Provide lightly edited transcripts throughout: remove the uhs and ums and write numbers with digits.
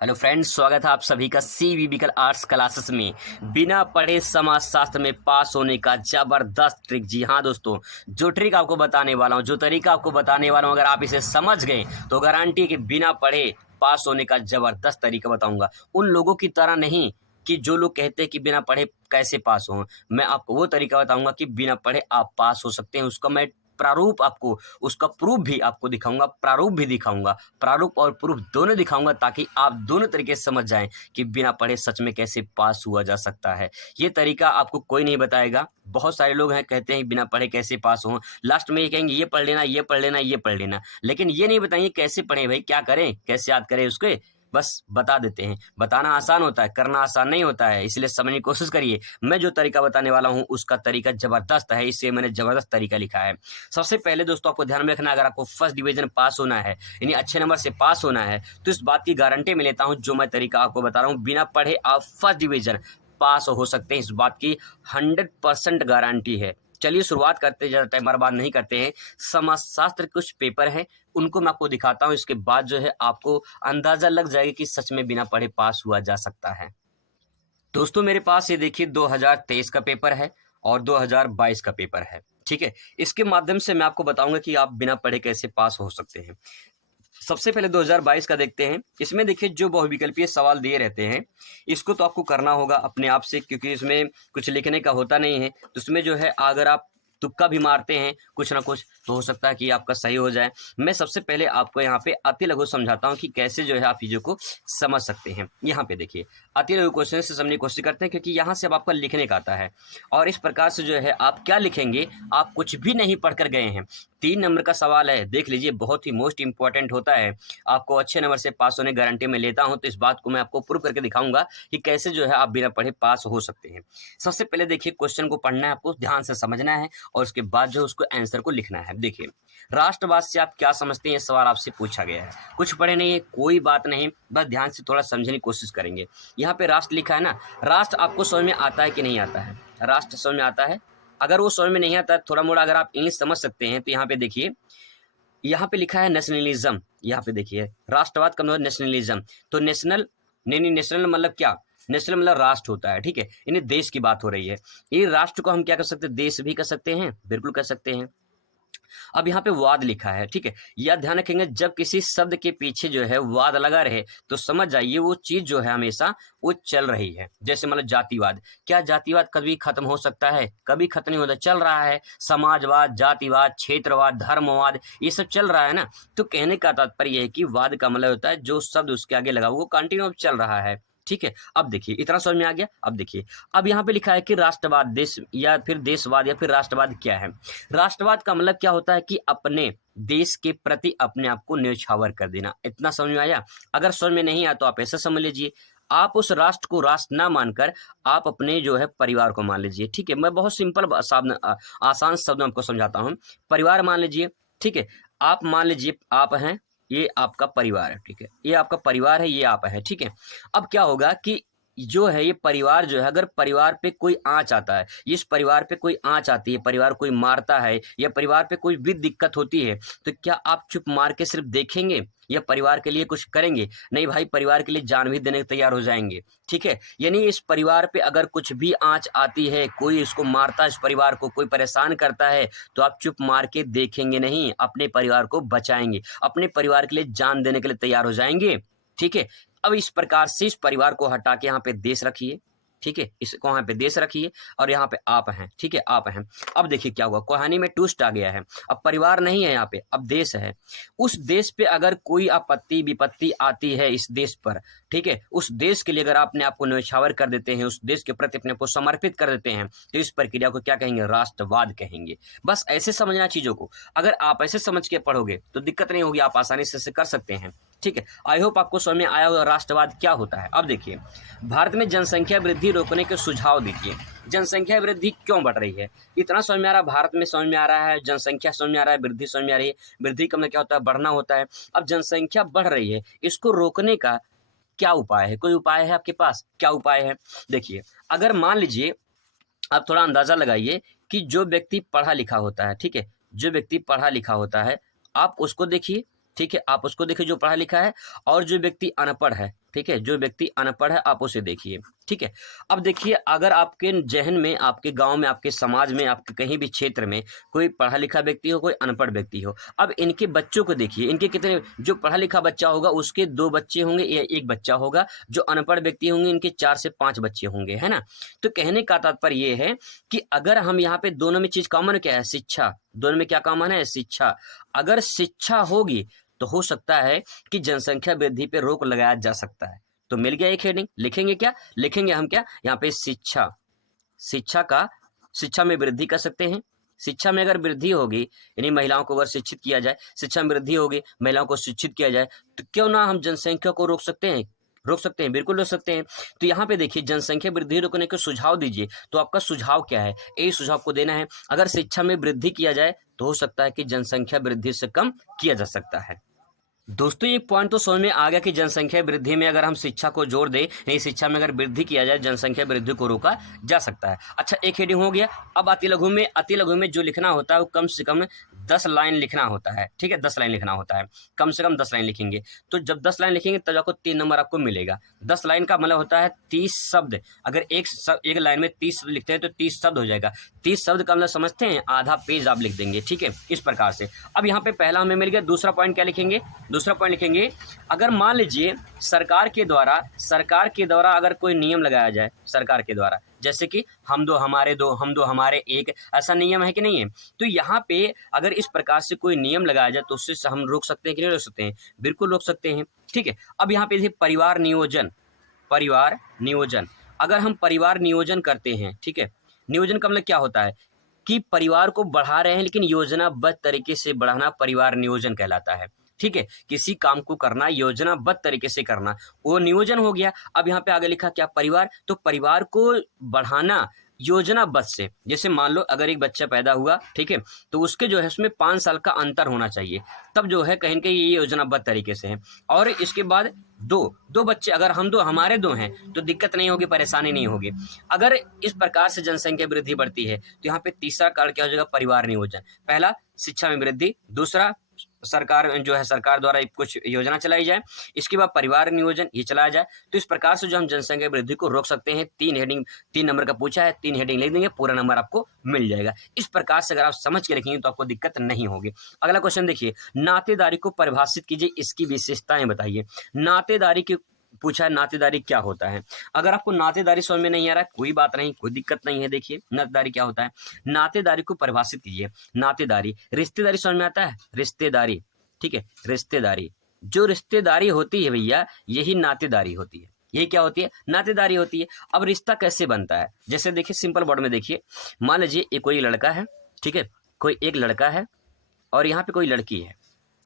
Hello friends, स्वागत है आप सभी का सीवीबिकल आर्ट्स क्लासेस में। बिना पढ़े समाजशास्त्र में पास होने का जबरदस्त ट्रिक। जी हाँ दोस्तों, जो ट्रिक आपको बताने वाला हूँ, जो तरीका आपको बताने वाला हूँ, अगर आप इसे समझ गए तो गारंटी है कि बिना पढ़े पास होने का जबरदस्त तरीका बताऊंगा। उन लोगों की तरह नहीं कि जो लोग कहते हैं कि बिना पढ़े कैसे पास हो। मैं आपको वो तरीका बताऊंगा कि बिना पढ़े आप पास हो सकते हैं। उसका मैं प्रारूप आपको, उसका प्रूफ भी आपको दिखाऊंगा, प्रारूप भी दिखाऊंगा, प्रारूप और प्रूफ दोनों दिखाऊंगा, ताकि आप दोनों तरीके से समझ जाएं कि बिना पढ़े सच में कैसे पास हुआ जा सकता है। ये तरीका आपको कोई नहीं बताएगा। बहुत सारे लोग हैं कहते हैं बिना पढ़े कैसे पास हो, लास्ट में ये कहेंगे ये पढ़ लेना, ये पढ़ लेना, ये पढ़ लेना, लेकिन ये नहीं बताएंगे कैसे पढ़ें भाई, क्या करें, कैसे याद करें उसके। बस बता देते हैं। बताना आसान होता है, करना आसान नहीं होता है, इसलिए समझने की कोशिश करिए। मैं जो तरीका बताने वाला हूँ उसका तरीका जबरदस्त है, इसलिए मैंने जबरदस्त तरीका लिखा है। सबसे पहले दोस्तों आपको ध्यान में रखना, अगर आपको फर्स्ट डिवीजन पास होना है, यानी अच्छे नंबर से पास होना है, तो इस बात की गारंटी मैं लेता हूं, जो मैं तरीका आपको बता रहा हूं, बिना पढ़े आप फर्स्ट डिवीजन पास हो सकते हैं। इस बात की 100% गारंटी है। चलिए शुरुआत करते, ज़्यादा टाइम बर्बाद नहीं करते हैं। समाजशास्त्र के कुछ पेपर हैं, उनको मैं आपको दिखाता हूं। इसके बाद जो है आपको अंदाजा लग जाएगा कि सच में बिना पढ़े पास हुआ जा सकता है। दोस्तों मेरे पास ये देखिए 2023 का पेपर है और 2022 का पेपर है, ठीक है। इसके माध्यम से मैं आपको बताऊंगा कि आप बिना पढ़े कैसे पास हो सकते हैं। सबसे पहले 2022 का देखते हैं। इसमें देखिए जो बहुविकल्पीय सवाल दिए रहते हैं, इसको तो आपको करना होगा अपने आप से, क्योंकि इसमें कुछ लिखने का होता नहीं है। तो इसमें जो है अगर आप तुक्का भी मारते हैं कुछ ना कुछ, तो हो सकता है कि आपका सही हो जाए। मैं सबसे पहले आपको यहाँ पे अति लघु समझाता हूँ कि कैसे जो है आप चीज़ों को समझ सकते हैं। यहाँ पे देखिए अति लघु क्वेश्चन से समझने की कोशिश करते हैं, क्योंकि यहाँ से अब आपका लिखने का आता है। और इस प्रकार से जो है आप क्या लिखेंगे, आप कुछ भी नहीं पढ़ कर गए हैं। 3 नंबर का सवाल है, देख लीजिए, बहुत ही मोस्ट इंपॉर्टेंट होता है। आपको अच्छे नंबर से पास होने की गारंटी मैं लेता हूं, तो इस बात को मैं आपको प्रूव करके दिखाऊंगा कि कैसे जो है आप बिना पढ़े पास हो सकते हैं। सबसे पहले देखिए क्वेश्चन को पढ़ना है, आपको ध्यान से समझना है और उसके बाद जो उसको आंसर को लिखना है। देखिए राष्ट्रवाद से आप क्या समझते हैं, ये सवाल आपसे पूछा गया है। कुछ पढ़े नहीं है, कोई बात नहीं, बस ध्यान से थोड़ा समझने की कोशिश करेंगे। यहाँ पे राष्ट्र लिखा है ना, राष्ट्र आपको समझ में आता है कि नहीं आता है? राष्ट्र समझ में आता है? अगर वो समझ में नहीं आता है, थोड़ा मोड़ा अगर आप इंग्लिश समझ सकते हैं, तो यहाँ पे देखिए, यहाँ पे लिखा है नेशनलिज्म। यहाँ पे देखिए राष्ट्रवाद का मतलब नेशनलिज्म। तो नेशनल, नहीं, नेशनल मतलब क्या? नेशनल मतलब राष्ट्र होता है, ठीक है। इन्हें देश की बात हो रही है। ये राष्ट्र को हम क्या कर सकते हैं, देश भी कर सकते हैं, बिल्कुल कर सकते हैं। अब यहाँ पे वाद लिखा है, ठीक है। यह ध्यान रखेंगे, जब किसी शब्द के पीछे जो है वाद लगा रहे, तो समझ जाइए वो चीज जो है हमेशा वो चल रही है। जैसे मतलब जातिवाद, क्या जातिवाद कभी खत्म हो सकता है? कभी खत्म नहीं होता, चल रहा है। समाजवाद, जातिवाद, क्षेत्रवाद, धर्मवाद, ये सब चल रहा है ना। तो कहने का तात्पर्य है कि वाद का मतलब होता है जो शब्द उसके आगे लगा वो कंटिन्यू चल रहा है, ठीक है। अब देखिए इतना समझ में आ गया। अब देखिए, अब यहाँ पे लिखा है कि राष्ट्रवाद, देश या फिर देशवाद या फिर राष्ट्रवाद क्या है। राष्ट्रवाद का मतलब क्या होता है कि अपने देश के प्रति अपने आप को न्यौछावर कर देना। इतना समझ में आया? अगर समझ में नहीं आया तो आप ऐसा समझ लीजिए, आप उस राष्ट्र को राष्ट्र ना मानकर आप अपने जो है परिवार को मान लीजिए, ठीक है। मैं बहुत सिंपल आसान शब्द में आपको समझाता हूँ। परिवार मान लीजिए, ठीक है। आप मान लीजिए आप हैं, ये आपका परिवार है, ठीक है। ये आपका परिवार है, ये आप है, ठीक है। अब क्या होगा कि जो है ये परिवार जो है, अगर परिवार पे कोई आँच आता है, इस परिवार पे कोई आँच आती है, परिवार कोई मारता है या परिवार पे कोई भी दिक्कत होती है, तो क्या आप चुप मार के सिर्फ देखेंगे या परिवार के लिए कुछ करेंगे? नहीं भाई, परिवार के लिए जान भी देने को तैयार हो जाएंगे, ठीक है। यानी इस परिवार पे अगर कुछ भी आँच आती है, कोई इसको मारता है, इस परिवार को कोई परेशान करता है, तो आप चुप मार के देखेंगे नहीं, अपने परिवार को बचाएंगे, अपने परिवार के लिए जान देने के लिए तैयार हो जाएंगे, ठीक है। अब इस प्रकार से इस परिवार को हटा के यहाँ पे देश रखिए, ठीक है। इसको यहाँ पे देश रखिए और यहाँ पे आप हैं, ठीक है, आप हैं। अब देखिए क्या हुआ, कहानी में ट्विस्ट आ गया है। अब परिवार नहीं है यहाँ पे, अब देश है। उस देश पे अगर कोई आपत्ति विपत्ति आती है इस देश पर, ठीक है, उस देश के लिए अगर अपने आप को न्यौछावर कर देते हैं, उस देश के प्रति अपने को समर्पित कर देते हैं, तो इस प्रक्रिया को क्या कहेंगे? राष्ट्रवाद कहेंगे। बस ऐसे समझना चीजों को। अगर आप ऐसे समझ के पढ़ोगे तो दिक्कत नहीं होगी, आप आसानी से इसे कर सकते हैं, ठीक है। आई होप आपको समझ में आया होगा राष्ट्रवाद क्या होता है। अब देखिए, भारत में जनसंख्या वृद्धि रोकने के सुझाव दीजिए। जनसंख्या वृद्धि क्यों बढ़ रही है? इतना समझ में आ रहा है, भारत में समझ में आ रहा है, जनसंख्या समझ में आ रहा है, वृद्धि समझ में आ रही है। वृद्धि का मतलब क्या होता है? बढ़ना होता है। अब जनसंख्या बढ़ रही है, इसको रोकने का क्या उपाय है? कोई उपाय है आपके पास? क्या उपाय है? देखिए, अगर मान लीजिए, आप थोड़ा अंदाजा लगाइए कि जो व्यक्ति पढ़ा लिखा होता है, ठीक है, जो व्यक्ति पढ़ा लिखा होता है, आप उसको देखिए, ठीक है, आप उसको देखिए जो पढ़ा लिखा है, और जो व्यक्ति अनपढ़ है, ठीक है, जो व्यक्ति अनपढ़ है आप उसे देखिए। ठीक है, अब देखिए अगर आपके जहन में, आपके गांव में, आपके समाज में, आपके कहीं भी क्षेत्र में कोई पढ़ा लिखा व्यक्ति हो, कोई अनपढ़ व्यक्ति हो, अब इनके बच्चों को देखिए, इनके कितने, जो पढ़ा लिखा बच्चा होगा उसके 2 बच्चे होंगे या 1 बच्चा होगा, जो अनपढ़ व्यक्ति होंगे इनके 4 से 5 बच्चे होंगे, है ना। तो कहने का तात्पर्य ये है कि अगर हम यहाँ पे दोनों में चीज कॉमन क्या है, शिक्षा, दोनों में क्या कॉमन है, शिक्षा। अगर शिक्षा होगी तो हो सकता है कि जनसंख्या वृद्धि पे रोक लगाया जा सकता है। तो मिल गया एक हेडिंग, लिखेंगे क्या, लिखेंगे हम क्या यहाँ पे, शिक्षा, शिक्षा में वृद्धि कर सकते हैं। शिक्षा में अगर वृद्धि होगी, यानी महिलाओं को अगर शिक्षित किया जाए, शिक्षा में वृद्धि होगी, महिलाओं को शिक्षित किया जाए, तो क्यों ना हम जनसंख्या को रोक सकते हैं, बिल्कुल रोक सकते हैं। तो यहाँ पे देखिए जनसंख्या वृद्धि रोकने के सुझाव दीजिए, तो आपका सुझाव क्या है, यही सुझाव को देना है। अगर शिक्षा में वृद्धि किया जाए तो हो सकता है कि जनसंख्या वृद्धि से कम किया जा सकता है। दोस्तों ये पॉइंट तो समझ में आ गया कि जनसंख्या वृद्धि में अगर हम शिक्षा को जोड़ दें, नहीं शिक्षा में अगर वृद्धि किया जाए जनसंख्या वृद्धि को रोका जा सकता है। अच्छा, एक हेडिंग हो गया। अब अति लघु में जो लिखना होता है वो कम से कम 10 लाइन लिखना होता है। ठीक है, 10 लाइन लिखना होता है, कम से कम 10 लाइन लिखेंगे। तो जब 10 लाइन लिखेंगे तब आपको 3 नंबर आपको मिलेगा। 10 लाइन का मतलब होता है 30 शब्द। अगर एक लाइन में 30 शब्द लिखते हैं तो 30 शब्द हो जाएगा। 30 शब्द का मतलब समझते हैं, आधा पेज आप लिख देंगे। ठीक है, इस प्रकार से। अब यहाँ पे पहला हमें मिल गया। दूसरा पॉइंट क्या लिखेंगे, दूसरा पॉइंट लिखेंगे, अगर मान लीजिए सरकार के द्वारा अगर कोई नियम लगाया जाए, सरकार के द्वारा, जैसे कि हम दो हमारे एक, ऐसा नियम है कि नहीं है। तो यहाँ पे अगर इस प्रकार से कोई नियम लगाया जाए तो उससे हम रोक सकते हैं कि नहीं रोक सकते हैं, बिल्कुल रोक सकते हैं। ठीक है, अब यहाँ पे देखिए परिवार नियोजन, अगर हम परिवार नियोजन करते हैं, ठीक है, नियोजन का मतलब क्या होता है कि परिवार को बढ़ा रहे हैं लेकिन योजनाबद्ध तरीके से बढ़ाना परिवार नियोजन कहलाता है। ठीक है, किसी काम को करना योजनाबद्ध तरीके से करना, वो नियोजन हो गया। अब यहाँ पे आगे लिखा क्या, परिवार, तो परिवार को बढ़ाना योजनाबद्ध से। जैसे मान लो अगर एक बच्चा पैदा हुआ, ठीक है, तो उसके जो है उसमें 5 साल का अंतर होना चाहिए, तब जो है कहीं ना कहीं ये योजनाबद्ध तरीके से है। और इसके बाद दो बच्चे, अगर हमारे 2 हैं तो दिक्कत नहीं होगी, परेशानी नहीं होगी। अगर इस प्रकार से जनसंख्या वृद्धि बढ़ती है तो यहाँ पे तीसरा कारण क्या हो जाएगा, परिवार नियोजन। पहला शिक्षा में वृद्धि, दूसरा सरकार द्वारा कुछ योजना चलाई जाए, इसके बाद परिवार नियोजन ये चलाया जाए। तो इस प्रकार से जो हम जनसंख्या वृद्धि को रोक सकते हैं। 3 नंबर का पूछा है, 3 हेडिंग लिख देंगे, पूरा नंबर आपको मिल जाएगा। इस प्रकार से अगर आप समझ के लिखेंगे तो आपको दिक्कत नहीं होगी। अगला क्वेश्चन देखिए, नातेदारी को परिभाषित कीजिए, इसकी विशेषताएं बताइए। नातेदारी की पूछा है, नातेदारी क्या होता है। अगर आपको नातेदारी समझ में नहीं आ रहा है कोई बात नहीं, कोई दिक्कत नहीं है। देखिए नातेदारी क्या होता है, नातेदारी को परिभाषित कीजिए। नातेदारी, रिश्तेदारी समझ में आता है, रिश्तेदारी, ठीक है, रिश्तेदारी, जो रिश्तेदारी होती है भैया यही नातेदारी होती है। यही क्या होती है, नातेदारी होती है। अब रिश्ता कैसे बनता है, जैसे देखिए सिंपल वर्ड में देखिए, मान लीजिए एक कोई लड़का है, ठीक है, कोई एक लड़का है और यहाँ पे कोई लड़की है,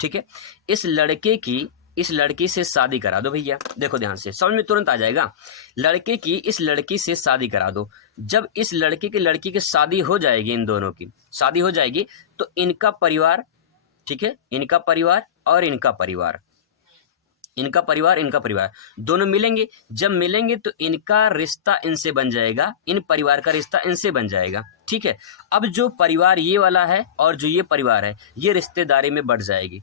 ठीक है, इस लड़की से शादी करा दो भैया। देखो ध्यान से, समझ में तुरंत आ जाएगा। लड़के की इस लड़की से शादी करा दो। जब इस लड़के की लड़की की शादी हो जाएगी, इन दोनों की शादी हो जाएगी, तो इनका परिवार, ठीक है, इनका परिवार और इनका परिवार दोनों मिलेंगे। जब मिलेंगे तो इनका रिश्ता इनसे बन जाएगा, इन परिवार का रिश्ता इनसे बन जाएगा। ठीक है, अब जो परिवार ये वाला है और जो ये परिवार है ये रिश्तेदारी में बढ़ जाएगी।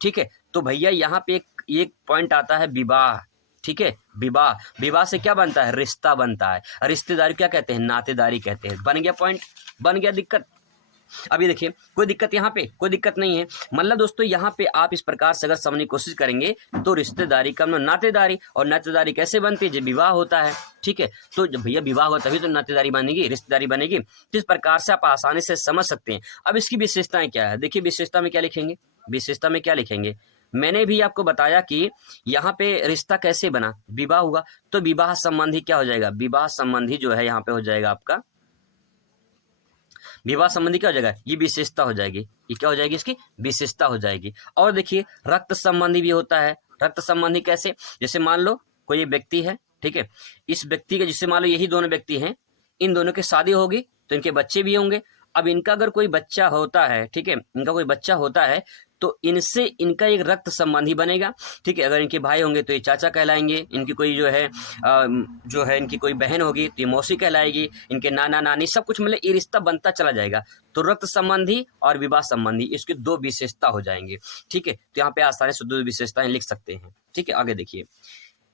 ठीक है, तो भैया यहाँ पे एक पॉइंट आता है विवाह। ठीक है, विवाह से क्या बनता है, रिश्ता बनता है। रिश्तेदारी क्या कहते हैं, नातेदारी कहते हैं। बन गया पॉइंट, बन गया दिक्कत। अभी देखिए कोई दिक्कत, यहाँ पे कोई दिक्कत नहीं है। मतलब दोस्तों यहाँ पे आप इस प्रकार से अगर समझने की कोशिश करेंगे तो रिश्तेदारी का मतलब नातेदारी, और नातेदारी कैसे बनती है, जब विवाह होता है। ठीक है, तो जब भैया विवाह होगा तभी तो नातेदारी बनेगी, रिश्तेदारी बनेगी। तो इस प्रकार से आप आसानी से समझ सकते हैं। अब इसकी विशेषताएं क्या है, देखिए विशेषता में क्या लिखेंगे, मैंने भी आपको बताया कि यहाँ पे रिश्ता कैसे बना, विवाह हुआ तो विवाह संबंधी क्या हो जाएगा, विवाह संबंधी जो है यहाँ पे हो जाएगा आपका विवाह संबंधी क्या हो जाएगा, ये विशेषता हो जाएगी। ये क्या हो जाएगी, इसकी विशेषता हो जाएगी। और देखिए रक्त संबंधी भी होता है। रक्त संबंधी कैसे, जैसे मान लो कोई एक व्यक्ति है, ठीक है, इस व्यक्ति के, जिससे मान लो यही दोनों व्यक्ति हैं, इन दोनों की शादी होगी तो इनके बच्चे भी होंगे। अब इनका अगर कोई बच्चा होता है, ठीक है, इनका कोई बच्चा होता है तो इनसे इनका एक रक्त संबंधी बनेगा। ठीक है, अगर इनके भाई होंगे तो ये चाचा कहलाएंगे, इनकी कोई जो है इनकी कोई बहन होगी तो ये मौसी कहलाएगी, इनके नाना नानी सब कुछ, मतलब ये रिश्ता बनता चला जाएगा। तो रक्त संबंधी और विवाह संबंधी इसकी 2 विशेषता हो जाएंगे। ठीक है, तो यहाँ पे आसानी से 2 विशेषताएं लिख सकते हैं। ठीक है, आगे देखिए,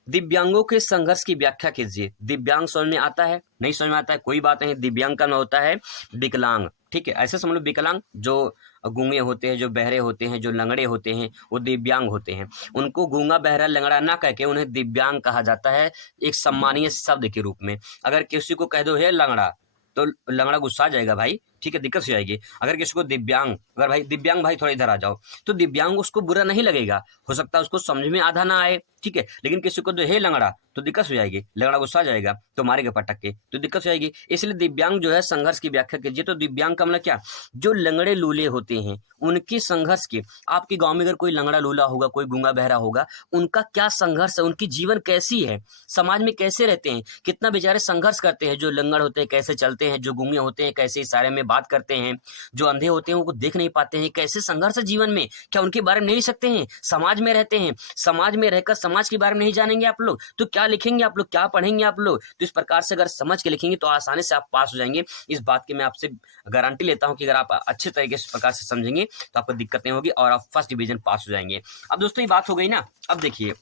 दिव्यांगों के संघर्ष की व्याख्या कीजिए। दिव्यांग समझ में आता है, नहीं समझ में आता है कोई बात नहीं, दिव्यांग का नाम होता है विकलांग, ठीक है। ऐसे समझ लो विकलांग जो गूंगे होते हैं, जो बहरे होते हैं, जो लंगड़े होते हैं, वो दिव्यांग होते हैं। उनको गूंगा बहरा लंगड़ा ना कह के उन्हें दिव्यांग कहा जाता है, एक सम्मानीय शब्द के रूप में। अगर किसी को कह दो हे लंगड़ा, तो लंगड़ा गुस्सा आ जाएगा भाई, ठीक है, दिक्कत हो जाएगी। अगर किसी को दिव्यांग, अगर भाई दिव्यांग भाई थोड़ा इधर आ जाओ, तो दिव्यांग उसको बुरा नहीं लगेगा, हो सकता है उसको समझ में आधा ना आए, ठीक है। लेकिन किसी को तो हे लंगड़ा, तो दिक्कत हो जाएगी, लंगड़ा गुस्सा आ जाएगा तो मारेगा पटक के, तो दिक्कत हो जाएगी। इसलिए दिव्यांग जो है संघर्ष की व्याख्या कीजिए। तो दिव्यांग का मतलब क्या, जो लंगड़े लूले होते हैं उनकी संघर्ष की। आपके गांव में अगर कोई लंगड़ा लूला होगा, कोई गूंगा बहरा होगा, उनका क्या संघर्ष है, उनकी जीवन कैसी है, समाज में कैसे रहते हैं, कितना बेचारे संघर्ष करते हैं। जो लंगड़ होते हैं कैसे चलते हैं, जो गूंगे होते हैं कैसे इशारे में बात करते हैं, जो अंधे होते हैं वो देख नहीं पाते हैं, कैसे संघर्ष है जीवन में, क्या उनके बारे में नहीं सकते हैं। समाज में रहते हैं, समाज में रहकर समाज के बारे में नहीं जानेंगे आप लोग, तो क्या लिखेंगे आप लोग, क्या पढ़ेंगे आप लोग। तो इस प्रकार से अगर समझ के लिखेंगे तो आसानी से आप पास हो जाएंगे। इस बात की मैं आपसे गारंटी लेता हूं कि अगर आप अच्छे तरीके से प्रकार से समझेंगे तो आपको दिक्कत नहीं होगी और आप फर्स्ट डिवीजन पास हो जाएंगे। अब दोस्तों ये बात हो गई ना। अब देखिए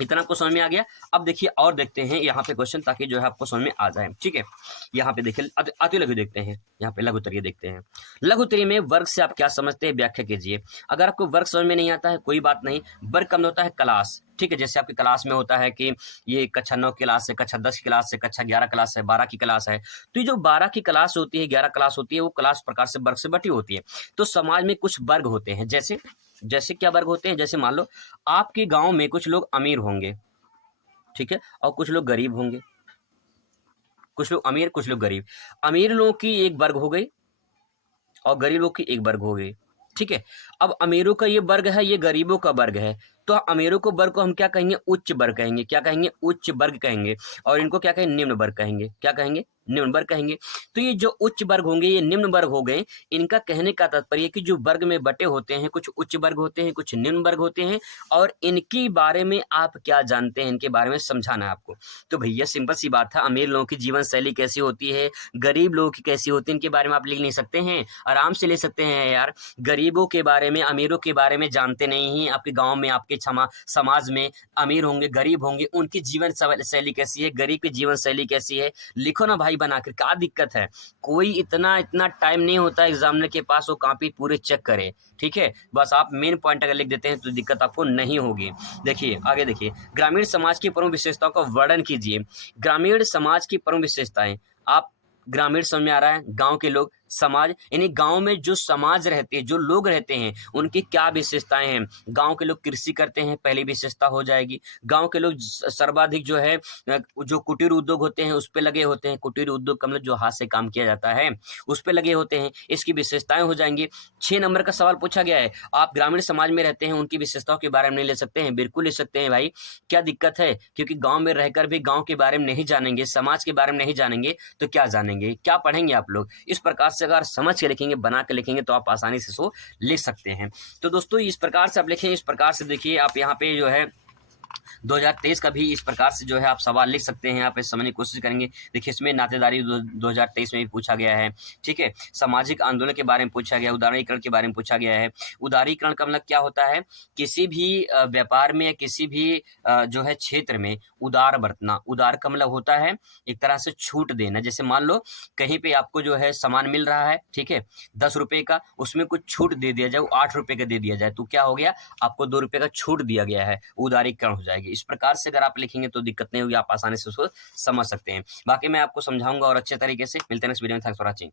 इतना आपको समझ में आ गया। अब देखिए और देखते हैं यहाँ पे क्वेश्चन, ताकि जो है आपको समझ में आ जाए, ठीक है। यहाँ पे देखिए अति लघु देखते हैं, यहाँ पे लघु उत्तरीय देखते हैं। लघु उत्तरीय में वर्ग से आप क्या समझते हैं, व्याख्या कीजिए। अगर आपको वर्ग समझ में नहीं आता है कोई बात नहीं, वर्ग का मतलब होता है क्लास, ठीक है। जैसे आपकी क्लास में होता है कि ये कक्षा 9 क्लास है, कक्षा 10 क्लास है, कक्षा 11 क्लास है, 12 की क्लास है। तो ये जो 12 की क्लास होती है, 11 क्लास होती है, वो क्लास प्रकार से वर्ग से बटी होती है। तो समाज में कुछ वर्ग होते हैं, जैसे जैसे क्या वर्ग होते हैं, जैसे मान लो आपके गांव में कुछ लोग अमीर होंगे, ठीक है, और कुछ लोग गरीब होंगे, कुछ लोग अमीर कुछ लोग गरीब। अमीर लोगों की एक वर्ग हो गई और गरीब लोग की एक वर्ग हो गई, ठीक है। अब अमीरों का ये वर्ग है, ये गरीबों का वर्ग है, तो अमीरों को वर्ग को हम क्या कहेंगे, उच्च वर्ग कहेंगे। क्या कहेंगे, उच्च वर्ग कहेंगे। और इनको क्या कहेंगे, निम्न वर्ग कहेंगे। क्या कहेंगे, निम्न वर्ग कहेंगे। तो ये जो उच्च वर्ग होंगे, ये निम्न वर्ग हो गए। इनका कहने का तात्पर्य कि जो वर्ग में बटे होते हैं, कुछ उच्च वर्ग होते हैं, कुछ निम्न वर्ग होते हैं, और इनके बारे में आप क्या जानते हैं, इनके बारे में समझाना है आपको। तो भैया सिंपल सी बात है, अमीर लोगों की जीवन शैली कैसी होती है, गरीब लोगों की कैसी होती है, इनके बारे में आप लिख नहीं सकते हैं, आराम से ले सकते हैं यार। गरीबों के बारे में, अमीरों के बारे में जानते नहीं हैं। आपके गाँव में, आपके समाज में अमीर होंगे, गरीब होंगे, उनकी जीवन शैली कैसी है, गरीब की जीवन शैली कैसी है, लिखो ना भाई बनाकर। क्या दिक्कत है, कोई इतना टाइम नहीं होता एग्जामिनर के पास वो कॉपी पूरे चेक करे, ठीक है। बस आप मेन पॉइंट अगर लिख देते हैं तो दिक्कत आपको नहीं होगी। देखिए आगे देखिए, ग्रामीण समाज की प्रमुख विशेषताओं का वर्णन कीजिए। ग्रामीण समाज की प्रमुख विशेषताएं, आप ग्रामीण समझ में आ रहा है, गांव के लोग, समाज यानी गांव में जो समाज रहते हैं, जो लोग रहते हैं, उनकी क्या विशेषताएं हैं। गांव के लोग कृषि करते हैं, पहली विशेषता हो जाएगी। गांव के लोग सर्वाधिक जो है जो कुटीर उद्योग होते हैं उस पे लगे होते हैं। कुटीर उद्योग का मतलब जो हाथ से काम किया जाता है उस पे लगे होते हैं, इसकी विशेषताएं हो जाएंगी। 6 नंबर का सवाल पूछा गया है, आप ग्रामीण समाज में रहते हैं, उनकी विशेषताओं के बारे में नहीं ले सकते हैं, बिल्कुल ले सकते हैं भाई, क्या दिक्कत है। क्योंकि गाँव में रहकर भी गाँव के बारे में नहीं जानेंगे, समाज के बारे में नहीं जानेंगे तो क्या जानेंगे, क्या पढ़ेंगे आप लोग। इस प्रकार से अगर समझ के लिखेंगे, बना के लिखेंगे तो आप आसानी से इसको लिख सकते हैं। तो दोस्तों इस प्रकार से आप लिखें, इस प्रकार से देखिए आप यहाँ पे जो है 2023 का भी इस प्रकार से जो है आप सवाल लिख सकते हैं, आप समझने की कोशिश करेंगे। देखिए इसमें नातेदारी 2023 में भी पूछा गया है, ठीक है। सामाजिक आंदोलन के बारे में पूछा गया, उदारीकरण के बारे में पूछा गया है। उदारीकरण का मतलब क्या होता है, किसी भी व्यापार में या किसी भी जो है क्षेत्र में उदार बरतना। उदार का मतलब होता है एक तरह से छूट देना। जैसे मान लो कहीं पे आपको जो है सामान मिल रहा है, ठीक है, 10 रुपए का, उसमें कुछ छूट दे दिया जाए, 8 रुपए का दे दिया जाए, तो क्या हो गया, आपको 2 रुपए का छूट दिया गया है, उदारीकरण हो जाएगी। इस प्रकार से अगर आप लिखेंगे तो दिक्कत नहीं होगी, आप आसानी से उसको समझ सकते हैं। बाकी मैं आपको समझाऊंगा और अच्छे तरीके से। मिलते हैं नेक्स्ट वीडियो में। Thanks for watching.